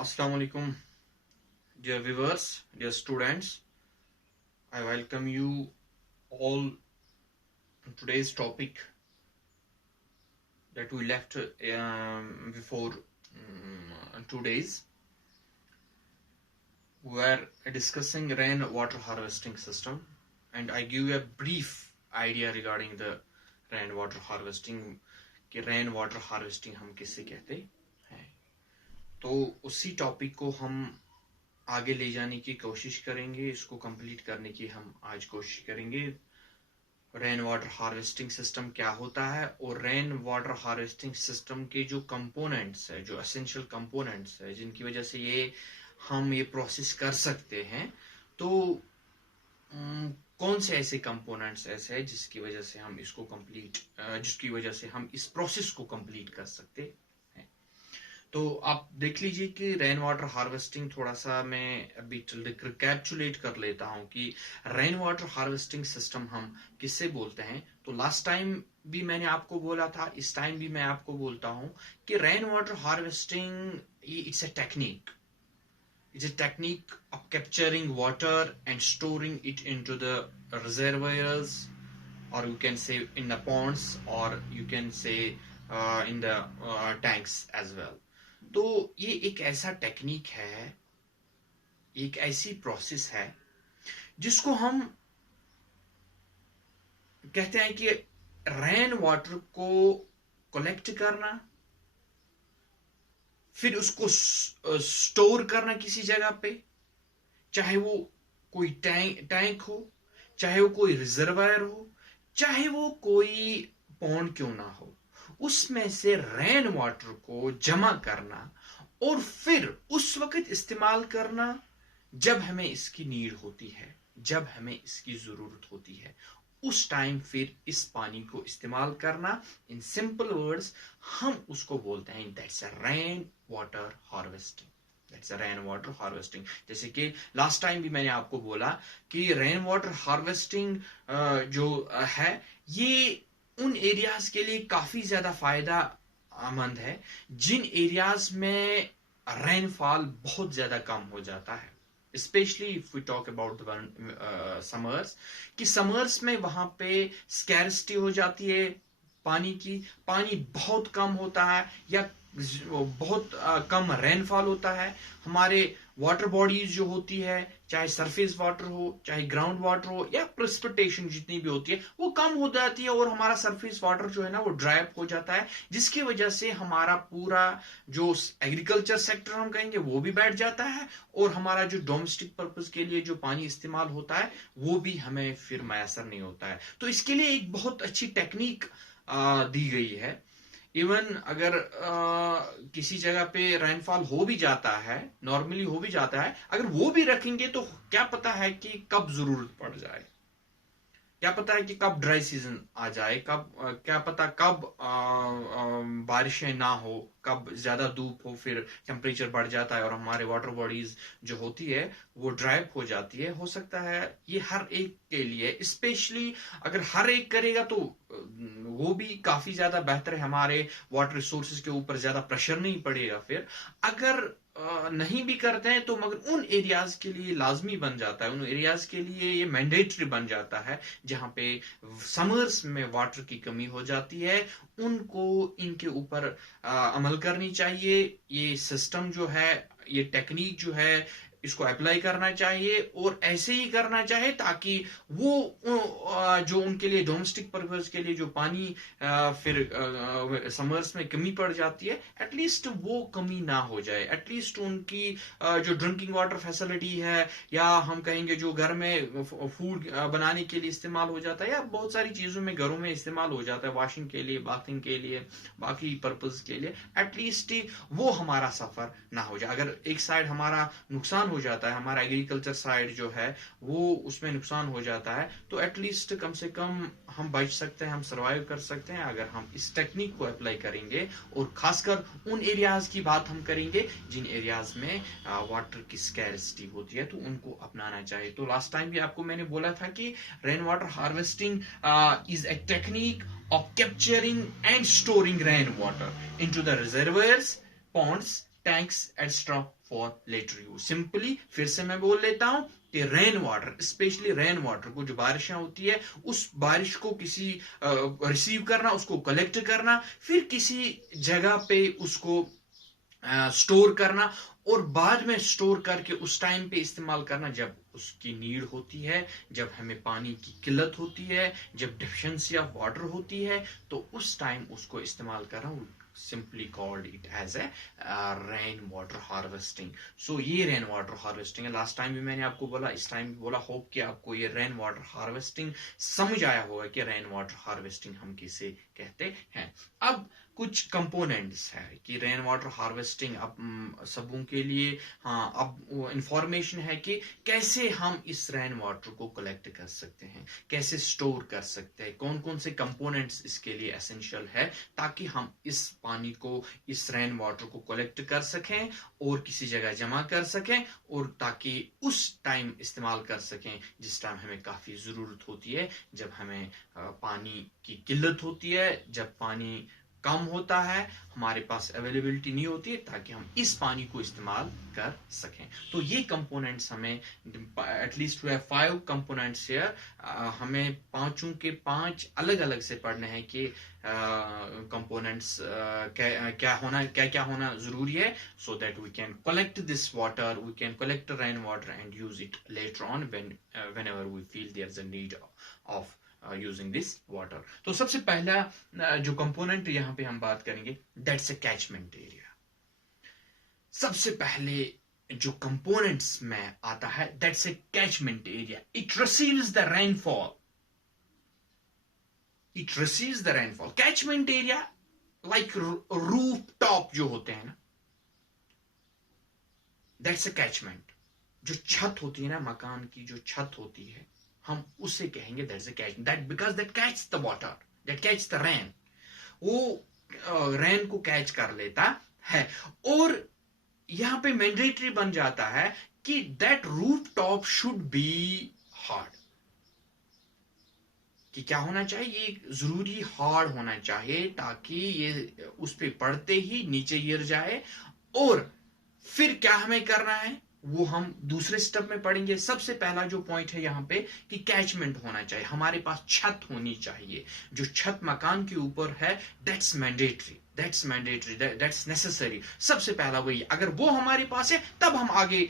Assalamu alaikum, dear viewers, dear students. I welcome you all to today's topic that we left before 2 days. We are discussing rainwater harvesting system, and I give you a brief idea regarding the rainwater harvesting. कि rainwater harvesting हम किसे कहते हैं, तो उसी topic को हम आगे ले जाने की कोशिश करेंगे, इसको कंप्लीट करने की हम आज कोशिश करेंगे। रेन वाटर हार्वेस्टिंग सिस्टम क्या होता है और रेन वाटर हार्वेस्टिंग सिस्टम के जो कंपोनेंट्स है, जो एसेंशियल कंपोनेंट्स है, जिनकी वजह से हम ये प्रोसेस कर सकते हैं, तो कौन से ऐसे कंपोनेंट्स ऐसे हैं जिसकी वजह से हम इसको जिसकी वजह से हम इस प्रोसेस को कंप्लीट कर सकते हैं। तो आप देख लीजिए कि रेन वाटर हार्वेस्टिंग, थोड़ा सा मैं अभी रिकैप्चुलेट कर लेता हूं कि रेन वाटर हार्वेस्टिंग सिस्टम हम किससे बोलते हैं। तो लास्ट टाइम भी मैंने आपको बोला था, इस टाइम भी मैं आपको बोलता हूं कि rain water harvesting it's a technique. It's a technique of capturing water and storing it into the reservoirs, or you can say in the ponds, or you can say in the tanks as well. तो ये एक ऐसा technique है, एक ऐसी process है जिसको हम कहते हैं कि रेन वाटर को कलेक्ट करना, फिर उसको स्टोर करना किसी जगह पे, चाहे वो कोई टैंक हो, चाहे वो कोई रिजर्वायर हो, चाहे वो कोई पॉन्ड क्यों ना हो, उसमें से रेन वाटर को जमा करना और फिर उस वक्त इस्तेमाल करना जब हमें इसकी नीड होती है, जब हमें इसकी जरूरत होती है, उस टाइम फिर इस पानी को इस्तेमाल करना। इन सिंपल वर्ड्स हम उसको बोलते हैं that's a rain water harvesting, that's a rain water harvesting. जैसे कि लास्ट टाइम भी मैंने आपको बोला कि रेन वाटर हार्वेस्टिंग जो है ये उन एरियाज के लिए काफी ज्यादा फायदामंद है जिन एरियाज में रेनफॉल बहुत ज्यादा कम हो जाता है, specially if we talk about summers, कि समर्स में वहां पे स्कैरिसिटी हो जाती है पानी की, पानी बहुत कम होता है या बहुत कम रेनफॉल होता है। हमारे वाटर बॉडीज जो होती है, चाहे सरफेस वाटर हो, चाहे ग्राउंड वाटर हो, या प्रेसिपिटेशन जितनी भी होती है वो कम हो जाती है और हमारा सरफेस वाटर जो है ना वो ड्राई अप हो जाता है, जिसकी वजह से हमारा पूरा जो एग्रीकल्चर सेक्टर हम कहेंगे वो भी बैठ जाता है और हमारा जो डोमेस्टिक पर्पस के लिए जो पानी इस्तेमाल होता है वो भी हमें फिर मैसर नहीं होता है। तो इसके लिए एक बहुत अच्छी टेक्निक दी गई है। इवन अगर किसी जगह पे रेनफॉल हो भी जाता है, नॉर्मली हो भी जाता है, अगर वो भी रखेंगे तो क्या पता है कि कब जरूरत पड़ जाए, क्या पता है कि कब ड्राई सीजन आ जाए, कब क्या पता कब बारिशें ना हो, कब ज्यादा धूप हो, फिर टेम्परेचर बढ़ जाता है और हमारे वाटर बॉडीज जो होती है वो ड्राई अप हो जाती है। हो सकता है ये हर एक के लिए, स्पेशली अगर हर एक करेगा तो वो भी काफी ज्यादा बेहतर है, हमारे वाटर रिसोर्सेज के ऊपर ज्यादा प्रेशर नहीं पड़ेगा। फिर अगर नहीं भी करते हैं तो मगर उन एरियाज के लिए लाजमी बन जाता है, उन एरियाज के लिए ये मैंडेटरी बन जाता है जहां पे समर्स में वाटर की कमी हो जाती है, उनको इनके ऊपर अमल करनी चाहिए। ये सिस्टम जो है, ये टेक्निक जो है, इसको अप्लाई करना चाहिए और ऐसे ही करना चाहिए ताकि वो जो उनके लिए डोमेस्टिक पर्पस के लिए जो पानी फिर समर्स में कमी पड़ जाती है, एटलीस्ट वो कमी ना हो जाए, एटलीस्ट उनकी जो ड्रिंकिंग वाटर फैसिलिटी है, या हम कहेंगे जो घर में फूड बनाने के लिए इस्तेमाल हो जाता है, या बहुत सारी चीजों में घरों में इस्तेमाल हो जाता है, वॉशिंग के लिए, बाथिंग के लिए, बाकी पर्पज के लिए, एटलीस्ट वो हमारा सफर ना हो जाए। अगर एक साइड हमारा नुकसान हो जाता है, हमारा एग्रीकल्चर साइड जो है वो उसमें नुकसान हो जाता है, तो एटलीस्ट कम से कम हम बच सकते हैं, हम सरवाइव कर सकते हैं अगर हम इस टेक्निक को अप्लाई करेंगे। और खासकर उन एरियाज की बात हम करेंगे जिन एरियाज में वाटर की स्कैरिसिटी होती है, तो उनको अपनाना चाहिए। तो लास्ट टाइम भी आपको मैंने बोला था कि rain water harvesting is a technique of capturing and storing rainwater into the reservoirs, ponds tanks extra for later use. Simply फिर से मैं बोल लेता हूं कि rain water, specially rain water को, जो बारिशें होती है उस बारिश को किसी रिसीव करना, उसको कलेक्ट करना, फिर किसी जगह पे उसको स्टोर करना और बाद में स्टोर करके उस टाइम पे इस्तेमाल करना जब उसकी नीड होती है, जब हमें पानी की किल्लत होती है, जब डेफिशिएंसी ऑफ वाटर होती है, तो उस टाइम उसको इस्तेमाल करना, simply called it as a rain water harvesting. So ये rain water harvesting है. लास्ट टाइम भी मैंने आपको बोला, इस टाइम भी बोला. होप कि आपको ये रेन वाटर हार्वेस्टिंग समझ आया होगा कि रेन वाटर हार्वेस्टिंग हम किसे कहते हैं. अब कुछ कंपोनेंट्स है कि रेन वाटर हार्वेस्टिंग अब सबों के लिए, हाँ, अब इंफॉर्मेशन है कि कैसे हम इस रेन वाटर को कलेक्ट कर सकते हैं, कैसे स्टोर कर सकते हैं, कौन कौन से कंपोनेंट्स इसके लिए एसेंशियल है ताकि हम इस पानी को, इस रेन वाटर को कलेक्ट कर सकें और किसी जगह जमा कर सकें और ताकि उस टाइम इस्तेमाल कर सकें जिस टाइम हमें काफी जरूरत होती है, जब हमें पानी की किल्लत होती है, जब पानी कम होता है, हमारे पास अवेलेबिलिटी नहीं होती है, ताकि हम इस पानी को इस्तेमाल कर सकें. तो ये कंपोनेंट्स हमें, at least we have 5 components here, हमें पांचों के 5 अलग अलग से पढ़ने हैं कि कंपोनेंट्स क्या होना जरूरी है, so that we can collect this water, we can collect rain water and use it later on whenever we feel there is a need of using this water. तो सबसे पहला जो कंपोनेंट यहां पे हम बात करेंगे, दैट्स अ कैचमेंट एरिया. सबसे पहले जो कंपोनेंट्स में आता है, that's a catchment area. It receives the rainfall. It receives the rainfall. Catchment area like roof top जो होते हैं ना, दैट्स अ कैचमेंट. जो छत होती है ना, मकान की जो छत होती है, हम उसे कहेंगे that's a catch, that because that catch the water, that catch the rain. वो रेन को कैच कर लेता है. और यहां पे मैंडेटरी बन जाता है कि that roof top should be hard. कि क्या होना चाहिए, ये जरूरी हार्ड होना चाहिए ताकि ये उस पे पड़ते ही नीचे गिर जाए. और फिर क्या हमें करना है वो हम दूसरे स्टेप में पढ़ेंगे. सबसे पहला जो पॉइंट है यहाँ पे कि कैचमेंट होना चाहिए, हमारे पास छत होनी चाहिए. जो छत मकान के ऊपर है, दैट्स मैंडेटरी, दैट्स नेसेसरी. सबसे पहला वही, अगर वो हमारे पास है तब हम आगे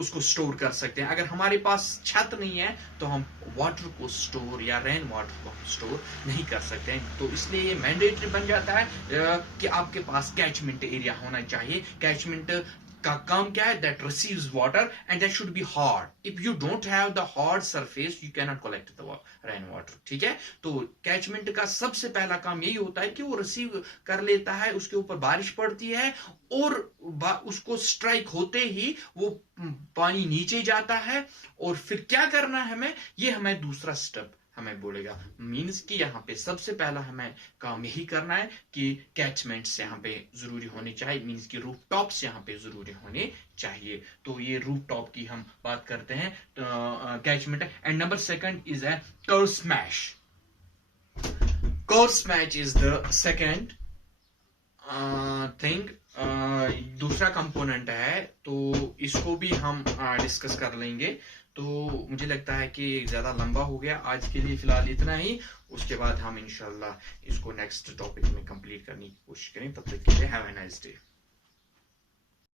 उसको स्टोर कर सकते हैं. अगर हमारे पास छत नहीं है तो हम वाटर को स्टोर या रेन वाटर को स्टोर नहीं कर सकते हैं. तो इसलिए ये मैंडेटरी बन जाता है कि आपके पास कैचमेंट एरिया होना चाहिए. कैचमेंट का काम क्या है, that receives water and that should be hard. If you don't have the hard surface you can not collect the rain water. ठीक है. तो कैचमेंट का सबसे पहला काम यही होता है कि वो रिसीव कर लेता है, उसके ऊपर बारिश पड़ती है और उसको स्ट्राइक होते ही वो पानी नीचे जाता है. और फिर क्या करना है हमें, ये हमें दूसरा स्टेप हमें बोलेगा. मीन्स कि यहाँ पे सबसे पहला हमें काम यही करना है कि कैचमेंट्स यहाँ पे जरूरी होने चाहिए. मीन्स कि रूफ टॉप्स यहाँ पे जरूरी होने चाहिए. तो ये रूफ टॉप की हम बात करते हैं, catchment. And number second is a curve smash. Curve smash is the second thing. दूसरा कंपोनेंट है, तो इसको भी हम डिस्कस कर लेंगे. तो मुझे लगता है कि ज्यादा लंबा हो गया आज के लिए, फिलहाल इतना ही. उसके बाद हम इंशाल्लाह इसको नेक्स्ट टॉपिक में कंप्लीट करने की कोशिश करें. तब तक के लिए हैव अ नाइस डे.